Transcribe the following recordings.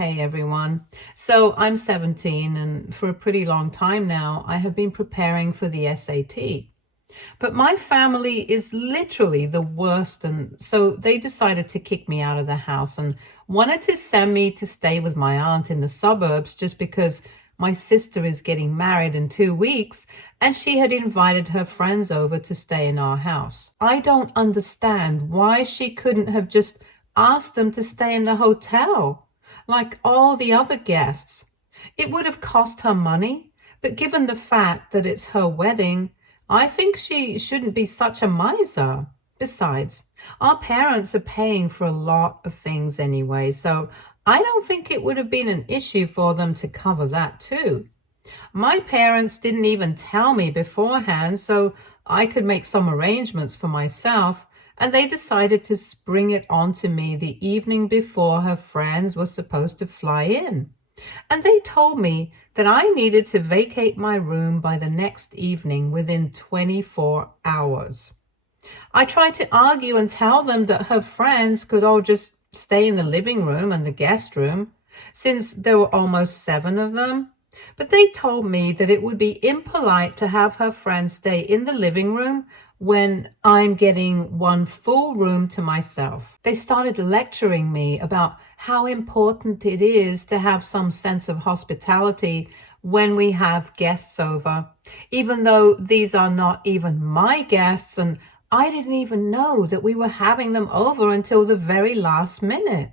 Hey everyone. So I'm 17, and for a pretty long time now, I have been preparing for the SAT. But my family is literally the worst, and so they decided to kick me out of the house and wanted to send me to stay with my aunt in the suburbs just because my sister is getting married in 2 weeks and she had invited her friends over to stay in our house. I don't understand why she couldn't have just asked them to stay in the hotel like all the other guests. It would have cost her money, but given the fact that it's her wedding, I think she shouldn't be such a miser. Besides, our parents are paying for a lot of things anyway, so I don't think it would have been an issue for them to cover that too. My parents didn't even tell me beforehand, so I could make some arrangements for myself, and they decided to spring it onto me the evening before her friends were supposed to fly in. And they told me that I needed to vacate my room by the next evening within 24 hours. I tried to argue and tell them that her friends could all just stay in the living room and the guest room, since there were almost 7 of them. But they told me that it would be impolite to have her friends stay in the living room when I'm getting one full room to myself. They started lecturing me about how important it is to have some sense of hospitality when we have guests over, even though these are not even my guests, and I didn't even know that we were having them over until the very last minute.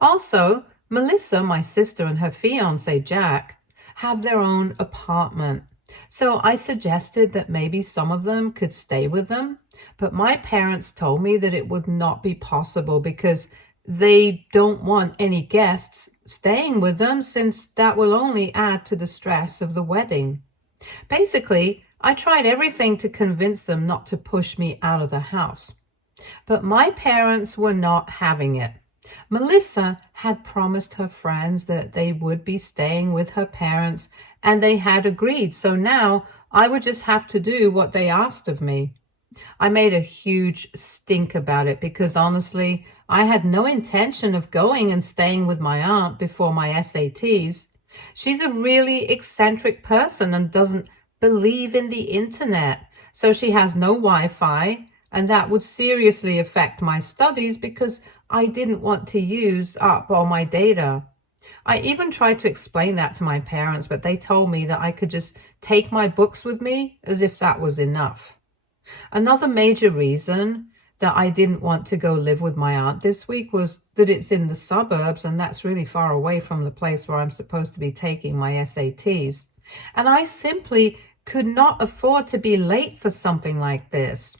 Also, Melissa, my sister, and her fiancé, Jack, have their own apartment. So I suggested that maybe some of them could stay with them, but my parents told me that it would not be possible because they don't want any guests staying with them, since that will only add to the stress of the wedding. Basically, I tried everything to convince them not to push me out of the house. But my parents were not having it. Melissa had promised her friends that they would be staying with her parents, and they had agreed. So now I would just have to do what they asked of me. I made a huge stink about it because honestly, I had no intention of going and staying with my aunt before my SATs. She's a really eccentric person and doesn't believe in the internet, so she has no Wi-Fi, and that would seriously affect my studies because I didn't want to use up all my data. I even tried to explain that to my parents, but they told me that I could just take my books with me as if that was enough. Another major reason that I didn't want to go live with my aunt this week was that it's in the suburbs, and that's really far away from the place where I'm supposed to be taking my SATs. And I simply could not afford to be late for something like this.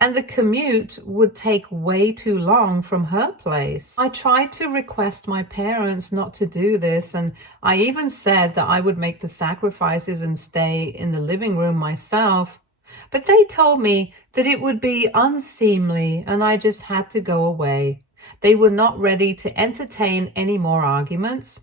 And the commute would take way too long from her place. I tried to request my parents not to do this, and I even said that I would make the sacrifices and stay in the living room myself. But they told me that it would be unseemly and I just had to go away. They were not ready to entertain any more arguments.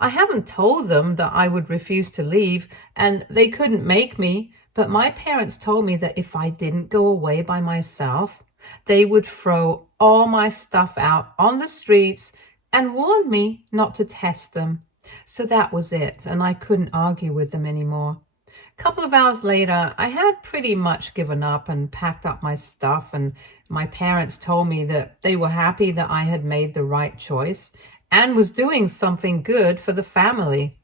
I haven't told them that I would refuse to leave, and they couldn't make me, but my parents told me that if I didn't go away by myself, they would throw all my stuff out on the streets and warned me not to test them. So that was it, and I couldn't argue with them anymore. A couple of hours later, I had pretty much given up and packed up my stuff, and my parents told me that they were happy that I had made the right choice and was doing something good for the family.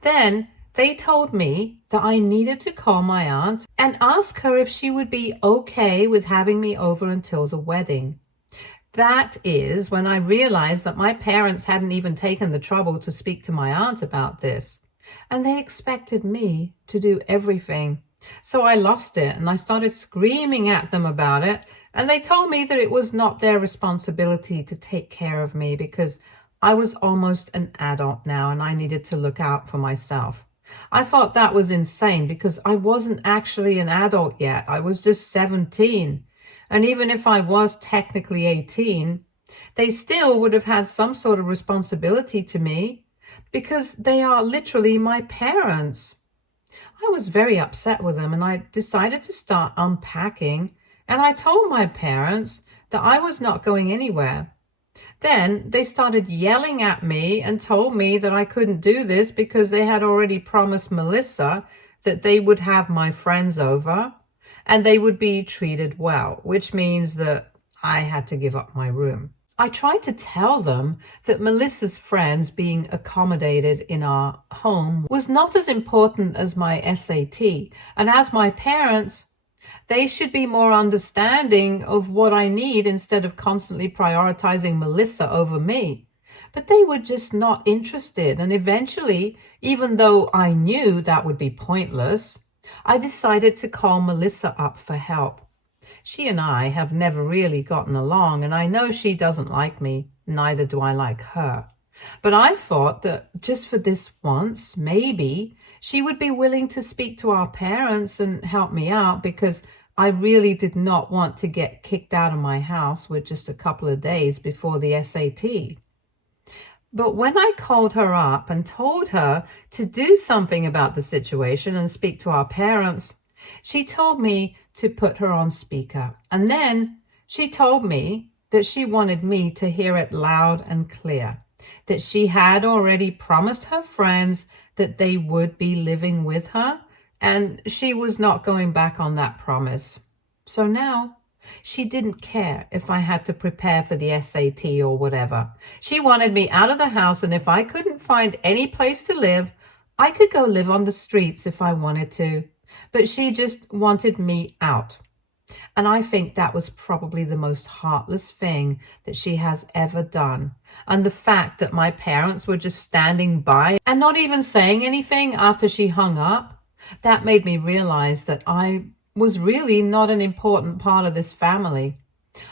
Then they told me that I needed to call my aunt and ask her if she would be okay with having me over until the wedding. That is when I realized that my parents hadn't even taken the trouble to speak to my aunt about this, and they expected me to do everything. So I lost it and I started screaming at them about it, and they told me that it was not their responsibility to take care of me because I was almost an adult now and I needed to look out for myself. I thought that was insane because I wasn't actually an adult yet. I was just 17. And even if I was technically 18, they still would have had some sort of responsibility to me because they are literally my parents. I was very upset with them and I decided to start unpacking, and I told my parents that I was not going anywhere. Then they started yelling at me and told me that I couldn't do this because they had already promised Melissa that they would have my friends over and they would be treated well, which means that I had to give up my room. I tried to tell them that Melissa's friends being accommodated in our home was not as important as my SAT, and as my parents, they should be more understanding of what I need instead of constantly prioritizing Melissa over me. But they were just not interested, and eventually, even though I knew that would be pointless, I decided to call Melissa up for help. She and I have never really gotten along, and I know she doesn't like me, neither do I like her. But I thought that just for this once, maybe she would be willing to speak to our parents and help me out because I really did not want to get kicked out of my house with just a couple of days before the SAT. But when I called her up and told her to do something about the situation and speak to our parents, she told me to put her on speaker. And then she told me that she wanted me to hear it loud and clear, that she had already promised her friends that they would be living with her, and she was not going back on that promise. So now she didn't care if I had to prepare for the SAT or whatever. She wanted me out of the house, and if I couldn't find any place to live, I could go live on the streets if I wanted to. But she just wanted me out. And I think that was probably the most heartless thing that she has ever done. And the fact that my parents were just standing by and not even saying anything after she hung up, that made me realize that I was really not an important part of this family.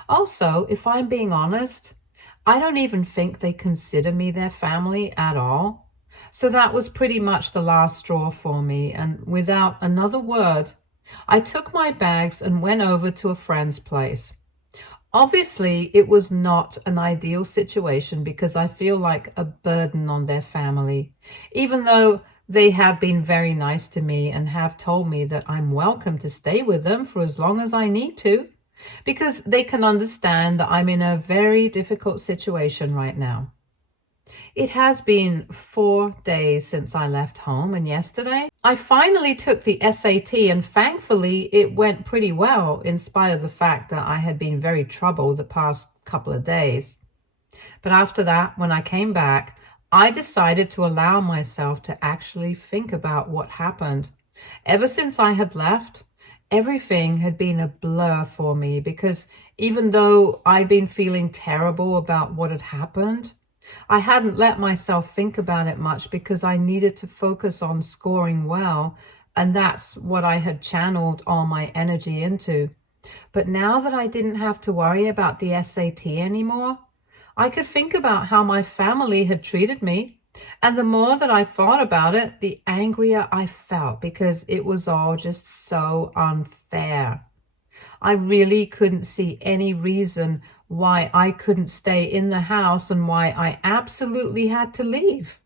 Also, if I'm being honest, I don't even think they consider me their family at all. So that was pretty much the last straw for me, and without another word, I took my bags and went over to a friend's place. Obviously, it was not an ideal situation because I feel like a burden on their family, even though they have been very nice to me and have told me that I'm welcome to stay with them for as long as I need to, because they can understand that I'm in a very difficult situation right now. It has been 4 days since I left home, and yesterday I finally took the SAT, and thankfully it went pretty well in spite of the fact that I had been very troubled the past couple of days. But after that, when I came back, I decided to allow myself to actually think about what happened. Ever since I had left, everything had been a blur for me because even though I'd been feeling terrible about what had happened, I hadn't let myself think about it much because I needed to focus on scoring well, and that's what I had channeled all my energy into. But now that I didn't have to worry about the SAT anymore, I could think about how my family had treated me, and the more that I thought about it, the angrier I felt because it was all just so unfair. I really couldn't see any reason why I couldn't stay in the house and why I absolutely had to leave.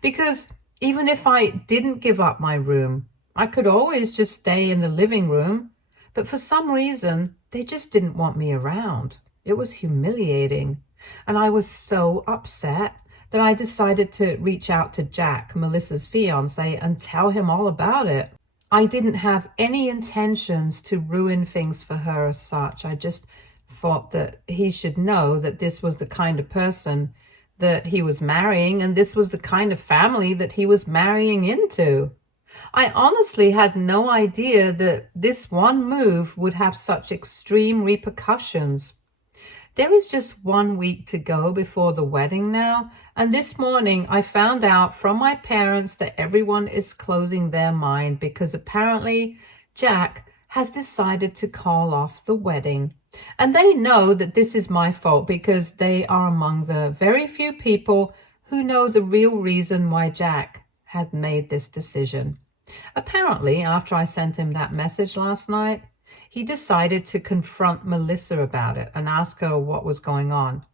Because even if I didn't give up my room, I could always just stay in the living room. But for some reason, they just didn't want me around. It was humiliating. And I was so upset that I decided to reach out to Jack, Melissa's fiancé, and tell him all about it. I didn't have any intentions to ruin things for her as such. I just thought that he should know that this was the kind of person that he was marrying, and this was the kind of family that he was marrying into. I honestly had no idea that this one move would have such extreme repercussions. There is just 1 week to go before the wedding now, and this morning I found out from my parents that everyone is closing their mind because apparently Jack has decided to call off the wedding. And they know that this is my fault because they are among the very few people who know the real reason why Jack had made this decision. Apparently, after I sent him that message last night, he decided to confront Melissa about it and ask her what was going on.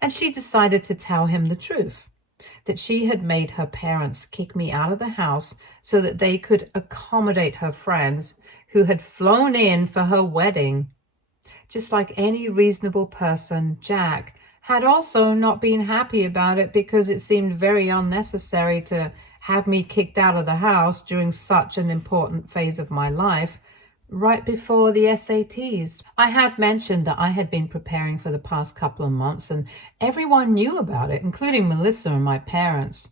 And she decided to tell him the truth, that she had made her parents kick me out of the house so that they could accommodate her friends who had flown in for her wedding. Just like any reasonable person, Jack had also not been happy about it because it seemed very unnecessary to have me kicked out of the house during such an important phase of my life right before the SATs. I had mentioned that I had been preparing for the past couple of months and everyone knew about it, including Melissa and my parents.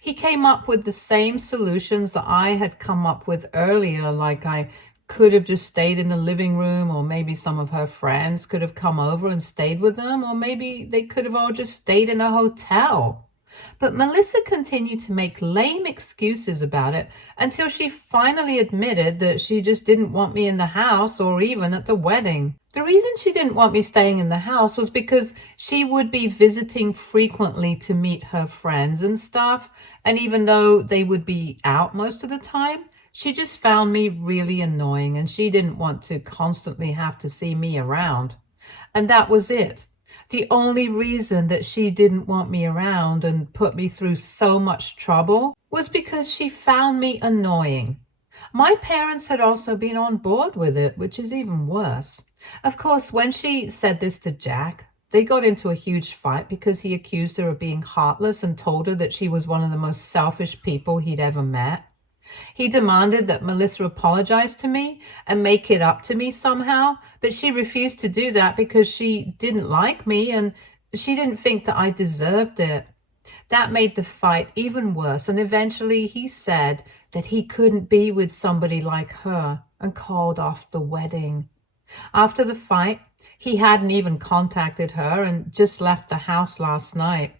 He came up with the same solutions that I had come up with earlier, like I could have just stayed in the living room, or maybe some of her friends could have come over and stayed with them, or maybe they could have all just stayed in a hotel. But Melissa continued to make lame excuses about it until she finally admitted that she just didn't want me in the house or even at the wedding. The reason she didn't want me staying in the house was because she would be visiting frequently to meet her friends and stuff, and even though they would be out most of the time, she just found me really annoying and she didn't want to constantly have to see me around. And that was it. The only reason that she didn't want me around and put me through so much trouble was because she found me annoying. My parents had also been on board with it, which is even worse. Of course, when she said this to Jack, they got into a huge fight because he accused her of being heartless and told her that she was one of the most selfish people he'd ever met. He demanded that Melissa apologize to me and make it up to me somehow, but she refused to do that because she didn't like me and she didn't think that I deserved it. That made the fight even worse, and eventually he said that he couldn't be with somebody like her and called off the wedding. After the fight, he hadn't even contacted her and just left the house last night.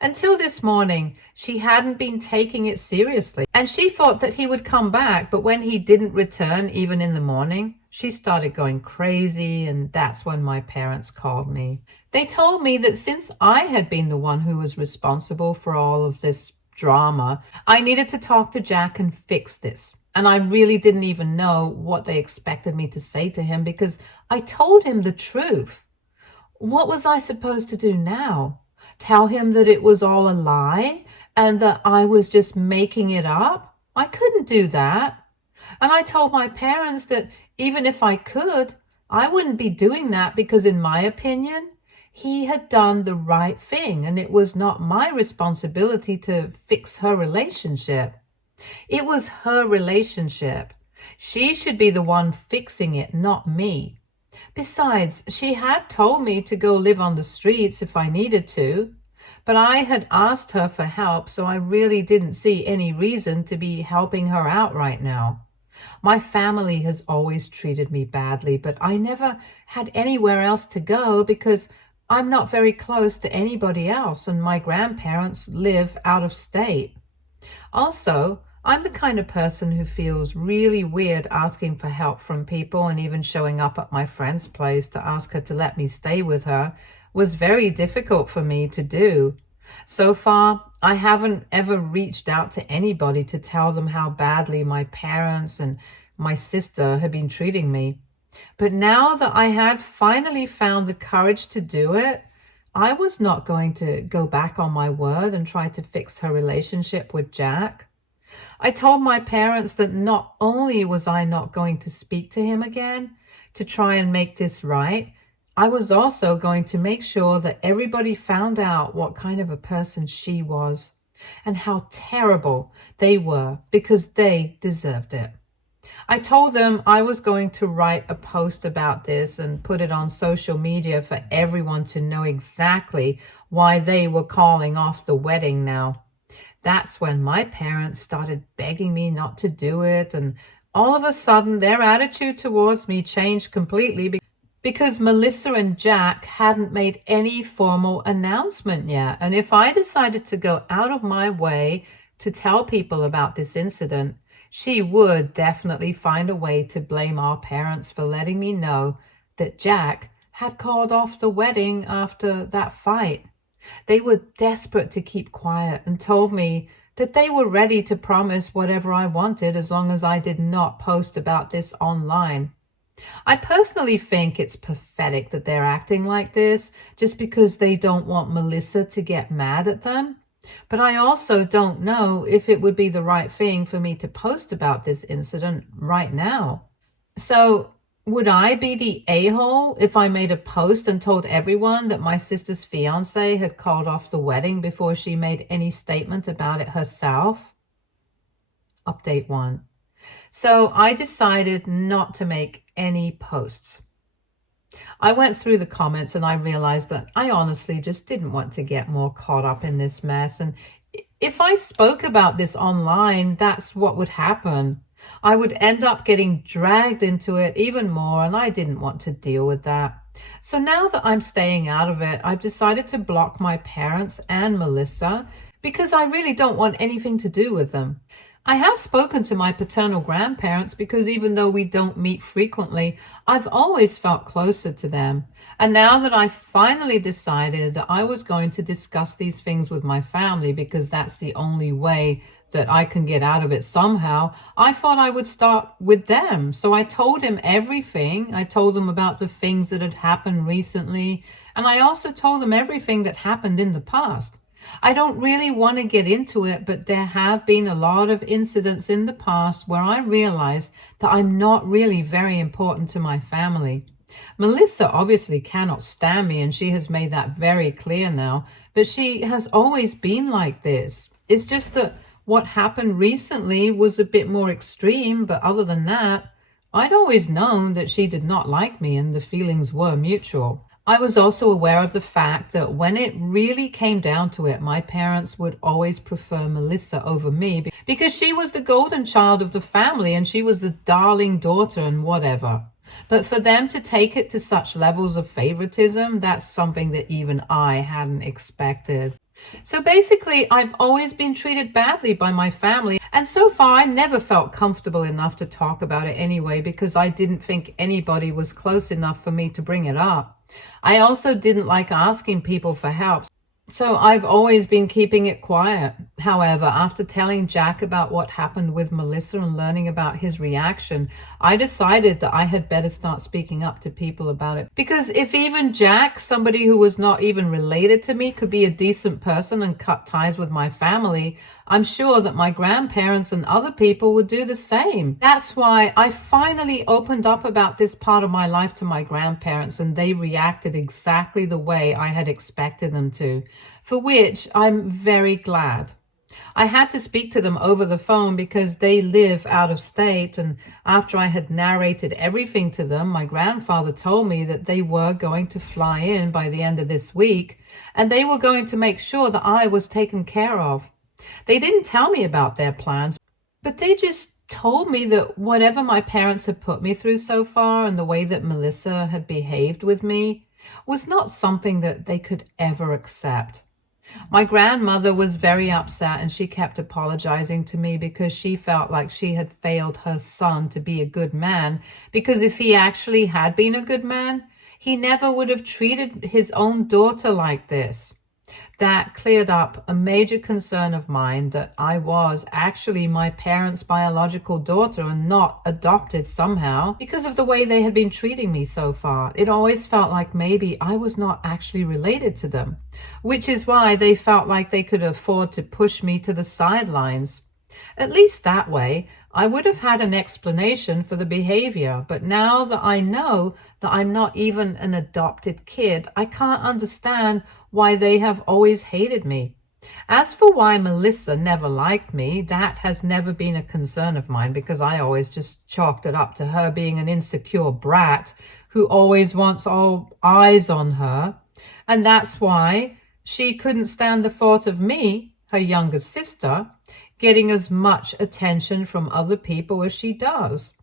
Until this morning, she hadn't been taking it seriously, and she thought that he would come back, but when he didn't return, even in the morning, she started going crazy, and that's when my parents called me. They told me that since I had been the one who was responsible for all of this drama, I needed to talk to Jack and fix this. And I really didn't even know what they expected me to say to him because I told him the truth. What was I supposed to do now? Tell him that it was all a lie and that I was just making it up? I couldn't do that. And I told my parents that even if I could, I wouldn't be doing that because, in my opinion, he had done the right thing and it was not my responsibility to fix her relationship. It was her relationship. She should be the one fixing it, not me. Besides, she had told me to go live on the streets if I needed to, but I had asked her for help, so I really didn't see any reason to be helping her out right now. My family has always treated me badly, but I never had anywhere else to go because I'm not very close to anybody else, and my grandparents live out of state. Also, I'm the kind of person who feels really weird asking for help from people, and even showing up at my friend's place to ask her to let me stay with her was very difficult for me to do. So far, I haven't ever reached out to anybody to tell them how badly my parents and my sister had been treating me. But now that I had finally found the courage to do it, I was not going to go back on my word and try to fix her relationship with Jack. I told my parents that not only was I not going to speak to him again to try and make this right, I was also going to make sure that everybody found out what kind of a person she was and how terrible they were because they deserved it. I told them I was going to write a post about this and put it on social media for everyone to know exactly why they were calling off the wedding now. That's when my parents started begging me not to do it, and all of a sudden their attitude towards me changed completely because Melissa and Jack hadn't made any formal announcement yet. And if I decided to go out of my way to tell people about this incident, she would definitely find a way to blame our parents for letting me know that Jack had called off the wedding after that fight. They were desperate to keep quiet and told me that they were ready to promise whatever I wanted as long as I did not post about this online. I personally think it's pathetic that they're acting like this just because they don't want Melissa to get mad at them. But I also don't know if it would be the right thing for me to post about this incident right now. So Would I be the a-hole if I made a post and told everyone that my sister's fiance had called off the wedding before she made any statement about it herself? Update 1. So I decided not to make any posts. I went through the comments and I realized that I honestly just didn't want to get more caught up in this mess. And if I spoke about this online, that's what would happen. I would end up getting dragged into it even more, and I didn't want to deal with that. So now that I'm staying out of it, I've decided to block my parents and Melissa because I really don't want anything to do with them. I have spoken to my paternal grandparents because even though we don't meet frequently, I've always felt closer to them. And now that I finally decided that I was going to discuss these things with my family because that's the only way that I can get out of it somehow, I thought I would start with them. So I told him everything. I told them about the things that had happened recently, and I also told them everything that happened in the past. I don't really want to get into it, but there have been a lot of incidents in the past where I realized that I'm not really very important to my family. Melissa obviously cannot stand me, and she has made that very clear now, but she has always been like this. It's just that what happened recently was a bit more extreme, but other than that, I'd always known that she did not like me and the feelings were mutual. I was also aware of the fact that when it really came down to it, my parents would always prefer Melissa over me because she was the golden child of the family and she was the darling daughter and whatever. But for them to take it to such levels of favoritism, that's something that even I hadn't expected. So basically, I've always been treated badly by my family, and so far I never felt comfortable enough to talk about it anyway because I didn't think anybody was close enough for me to bring it up. I also didn't like asking people for help, so I've always been keeping it quiet. However, after telling Jack about what happened with Melissa and learning about his reaction, I decided that I had better start speaking up to people about it. Because if even Jack, somebody who was not even related to me, could be a decent person and cut ties with my family, I'm sure that my grandparents and other people would do the same. That's why I finally opened up about this part of my life to my grandparents, and they reacted exactly the way I had expected them to, for which I'm very glad. I had to speak to them over the phone because they live out of state, and after I had narrated everything to them, my grandfather told me that they were going to fly in by the end of this week, and they were going to make sure that I was taken care of. They didn't tell me about their plans, but they just told me that whatever my parents had put me through so far and the way that Melissa had behaved with me was not something that they could ever accept. My grandmother was very upset and she kept apologizing to me because she felt like she had failed her son to be a good man, because if he actually had been a good man, he never would have treated his own daughter like this. That cleared up a major concern of mine, that I was actually my parents' biological daughter and not adopted somehow because of the way they had been treating me so far. It always felt like maybe I was not actually related to them, which is why they felt like they could afford to push me to the sidelines. At least that way, I would have had an explanation for the behavior, but now that I know that I'm not even an adopted kid, I can't understand why they have always hated me. As for why Melissa never liked me, that has never been a concern of mine because I always just chalked it up to her being an insecure brat who always wants all eyes on her. And that's why she couldn't stand the thought of me, her younger sister, getting as much attention from other people as she does.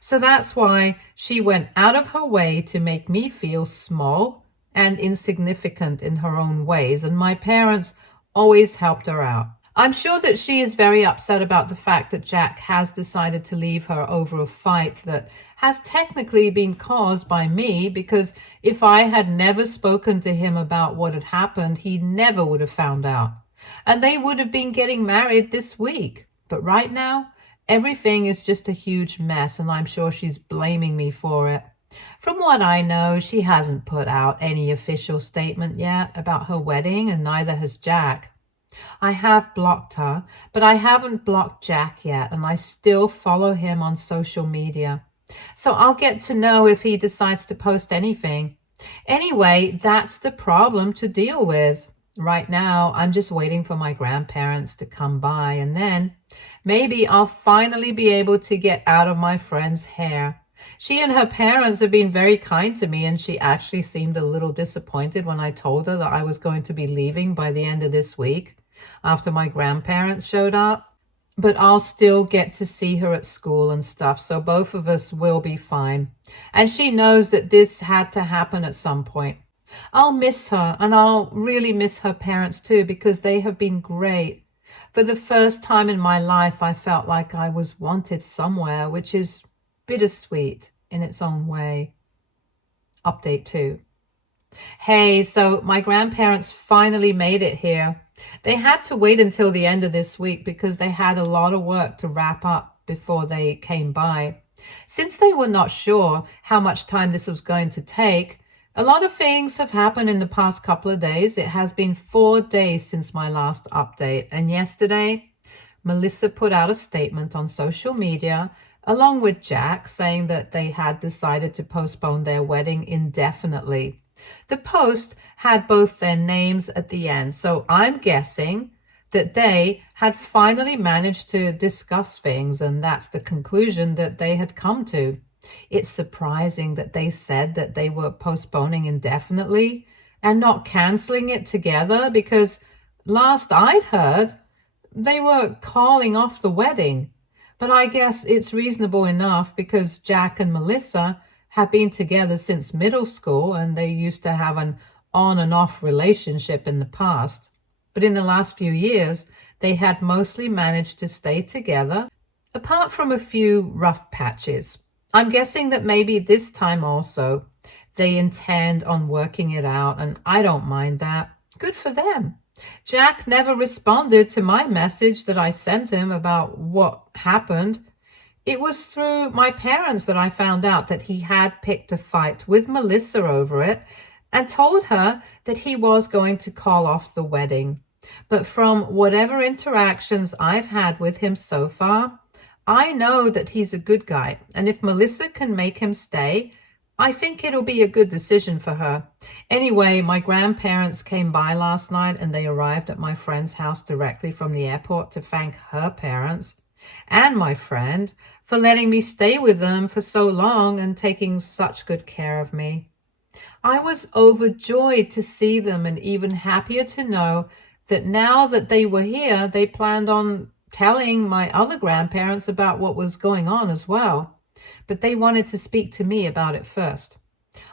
So that's why she went out of her way to make me feel small and insignificant in her own ways, and my parents always helped her out. I'm sure that she is very upset about the fact that Jack has decided to leave her over a fight that has technically been caused by me, because if I had never spoken to him about what had happened, he never would have found out. And they would have been getting married this week. But right now, everything is just a huge mess, and I'm sure she's blaming me for it. From what I know, she hasn't put out any official statement yet about her wedding, and neither has Jack. I have blocked her, but I haven't blocked Jack yet, and I still follow him on social media. So I'll get to know if he decides to post anything. Anyway, that's the problem to deal with. Right now, I'm just waiting for my grandparents to come by, and then maybe I'll finally be able to get out of my friend's hair. She and her parents have been very kind to me, and she actually seemed a little disappointed when I told her that I was going to be leaving by the end of this week after my grandparents showed up. But I'll still get to see her at school and stuff, so both of us will be fine. And she knows that this had to happen at some point. I'll miss her, and I'll really miss her parents too, because they have been great. For the first time in my life, I felt like I was wanted somewhere, which is bittersweet in its own way. Update 2. Hey, so my grandparents finally made it here. They had to wait until the end of this week because they had a lot of work to wrap up before they came by. Since they were not sure how much time this was going to take, a lot of things have happened in the past couple of days. It has been 4 days since my last update, and yesterday, Melissa put out a statement on social media along with Jack saying that they had decided to postpone their wedding indefinitely. The post had both their names at the end, so I'm guessing that they had finally managed to discuss things, and that's the conclusion that they had come to. It's surprising that they said that they were postponing indefinitely and not canceling it together, because last I'd heard, they were calling off the wedding. But I guess it's reasonable enough because Jack and Melissa have been together since middle school, and they used to have an on and off relationship in the past. But in the last few years, they had mostly managed to stay together, apart from a few rough patches. I'm guessing that maybe this time also they intend on working it out, and I don't mind that. Good for them. Jack never responded to my message that I sent him about what happened. It was through my parents that I found out that he had picked a fight with Melissa over it and told her that he was going to call off the wedding. But from whatever interactions I've had with him so far, I know that he's a good guy, and if Melissa can make him stay, I think it'll be a good decision for her. Anyway, my grandparents came by last night, and they arrived at my friend's house directly from the airport to thank her parents and my friend for letting me stay with them for so long and taking such good care of me. I was overjoyed to see them, and even happier to know that now that they were here, they planned on telling my other grandparents about what was going on as well. But they wanted to speak to me about it first.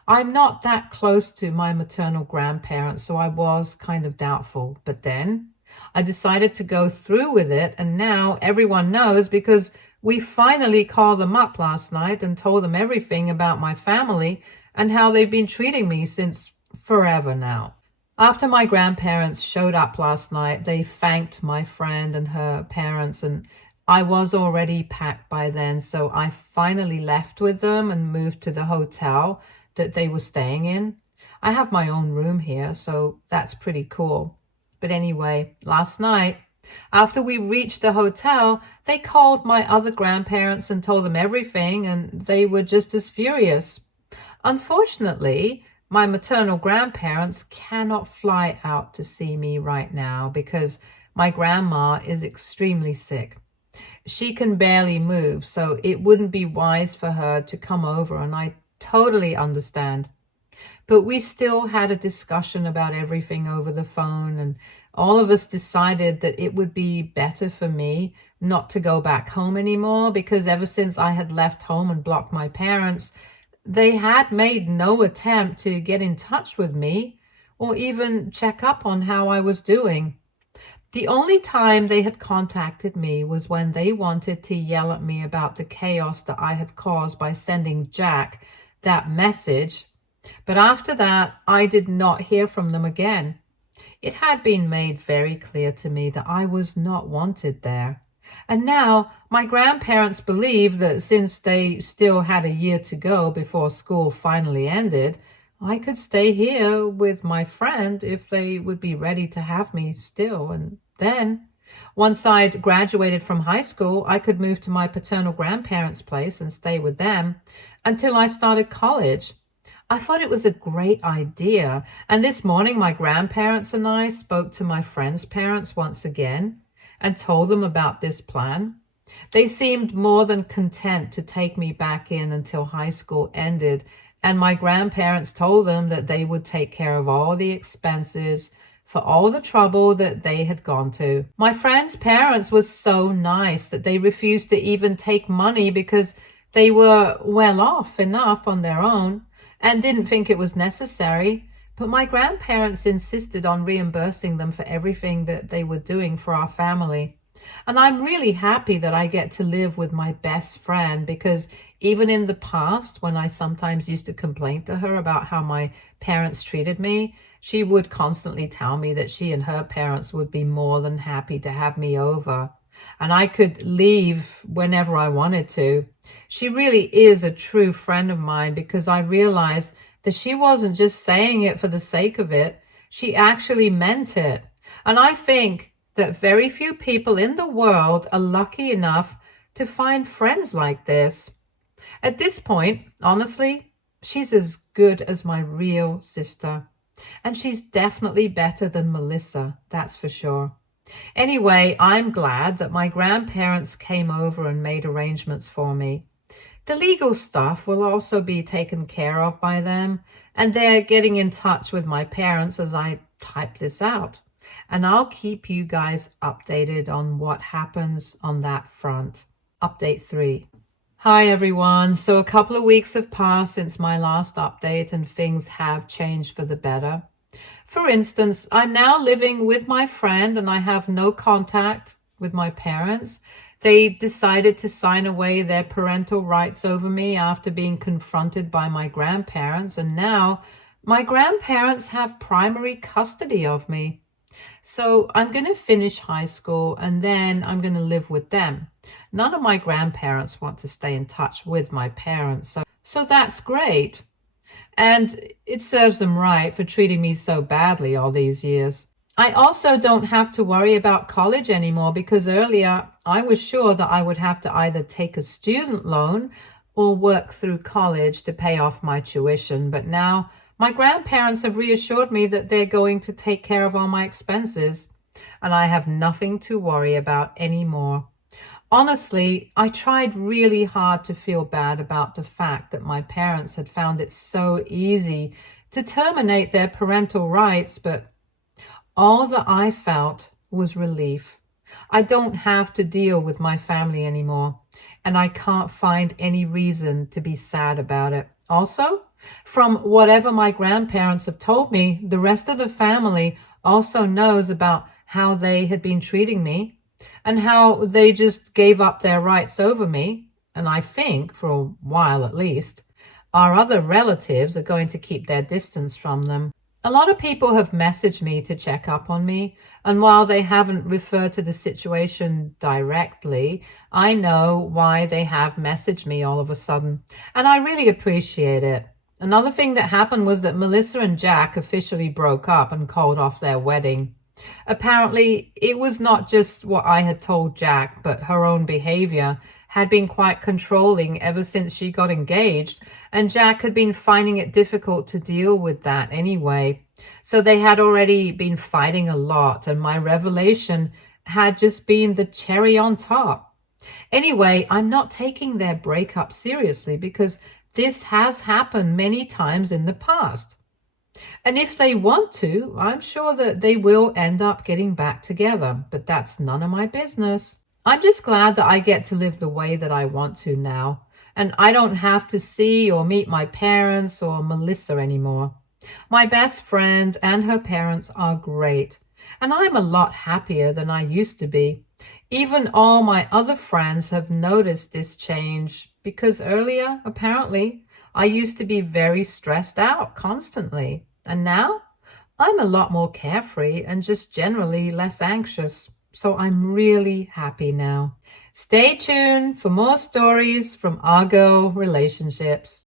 I'm not that close to my maternal grandparents, so I was kind of doubtful. But then I decided to go through with it, and now everyone knows because we finally called them up last night and told them everything about my family and how they've been treating me since forever now. After my grandparents showed up last night, they thanked my friend and her parents, and I was already packed by then, so I finally left with them and moved to the hotel that they were staying in. I have my own room here, so that's pretty cool. But anyway, last night, after we reached the hotel, they called my other grandparents and told them everything, and they were just as furious. Unfortunately, my maternal grandparents cannot fly out to see me right now because my grandma is extremely sick. She can barely move, so it wouldn't be wise for her to come over, and I totally understand. But we still had a discussion about everything over the phone, and all of us decided that it would be better for me not to go back home anymore, because ever since I had left home and blocked my parents, they had made no attempt to get in touch with me or even check up on how I was doing. The only time they had contacted me was when they wanted to yell at me about the chaos that I had caused by sending Jack that message. But after that, I did not hear from them again. It had been made very clear to me that I was not wanted there. And now my grandparents believe that since they still had a year to go before school finally ended, I could stay here with my friend if they would be ready to have me still. And then Once I'd graduated from high school, I could move to my paternal grandparents' place and stay with them until I started college. I thought it was a great idea. And this morning, my grandparents and I spoke to my friends' parents once again and told them about this plan. They seemed more than content to take me back in until high school ended, and my grandparents told them that they would take care of all the expenses for all the trouble that they had gone to. My friend's parents were so nice that they refused to even take money because they were well off enough on their own and didn't think it was necessary. But my grandparents insisted on reimbursing them for everything that they were doing for our family. And I'm really happy that I get to live with my best friend, because even in the past, when I sometimes used to complain to her about how my parents treated me, she would constantly tell me that she and her parents would be more than happy to have me over, and I could leave whenever I wanted to. She really is a true friend of mine, because I realized that she wasn't just saying it for the sake of it. She actually meant it. And I think that very few people in the world are lucky enough to find friends like this. At this point, honestly, she's as good as my real sister. And she's definitely better than Melissa, that's for sure. Anyway, I'm glad that my grandparents came over and made arrangements for me. The legal stuff will also be taken care of by them, and they're getting in touch with my parents as I type this out. And I'll keep you guys updated on what happens on that front. Update 3. Hi everyone. So a couple of weeks have passed since my last update, and things have changed for the better. For instance, I'm now living with my friend and I have no contact with my parents. They decided to sign away their parental rights over me after being confronted by my grandparents, and now my grandparents have primary custody of me. So I'm going to finish high school and then I'm going to live with them. None of my grandparents want to stay in touch with my parents, so that's great. And it serves them right for treating me so badly all these years. I also don't have to worry about college anymore, because earlier I was sure that I would have to either take a student loan or work through college to pay off my tuition. But now my grandparents have reassured me that they're going to take care of all my expenses, and I have nothing to worry about anymore. Honestly, I tried really hard to feel bad about the fact that my parents had found it so easy to terminate their parental rights, but all that I felt was relief. I don't have to deal with my family anymore, and I can't find any reason to be sad about it. Also, from whatever my grandparents have told me, the rest of the family also knows about how they had been treating me and how they just gave up their rights over me. And I think, for a while at least, our other relatives are going to keep their distance from them. A lot of people have messaged me to check up on me, and while they haven't referred to the situation directly, I know why they have messaged me all of a sudden, and I really appreciate it. Another thing that happened was that Melissa and Jack officially broke up and called off their wedding. Apparently, it was not just what I had told Jack, but her own behavior had been quite controlling ever since she got engaged, and Jack had been finding it difficult to deal with that anyway. So they had already been fighting a lot, and my revelation had just been the cherry on top. Anyway, I'm not taking their breakup seriously, because this has happened many times in the past. And if they want to, I'm sure that they will end up getting back together, but that's none of my business. I'm just glad that I get to live the way that I want to now, and I don't have to see or meet my parents or Melissa anymore. My best friend and her parents are great, and I'm a lot happier than I used to be. Even all my other friends have noticed this change, because earlier, apparently, I used to be very stressed out constantly, and now I'm a lot more carefree and just generally less anxious. So I'm really happy now. Stay tuned for more stories from our girl relationships.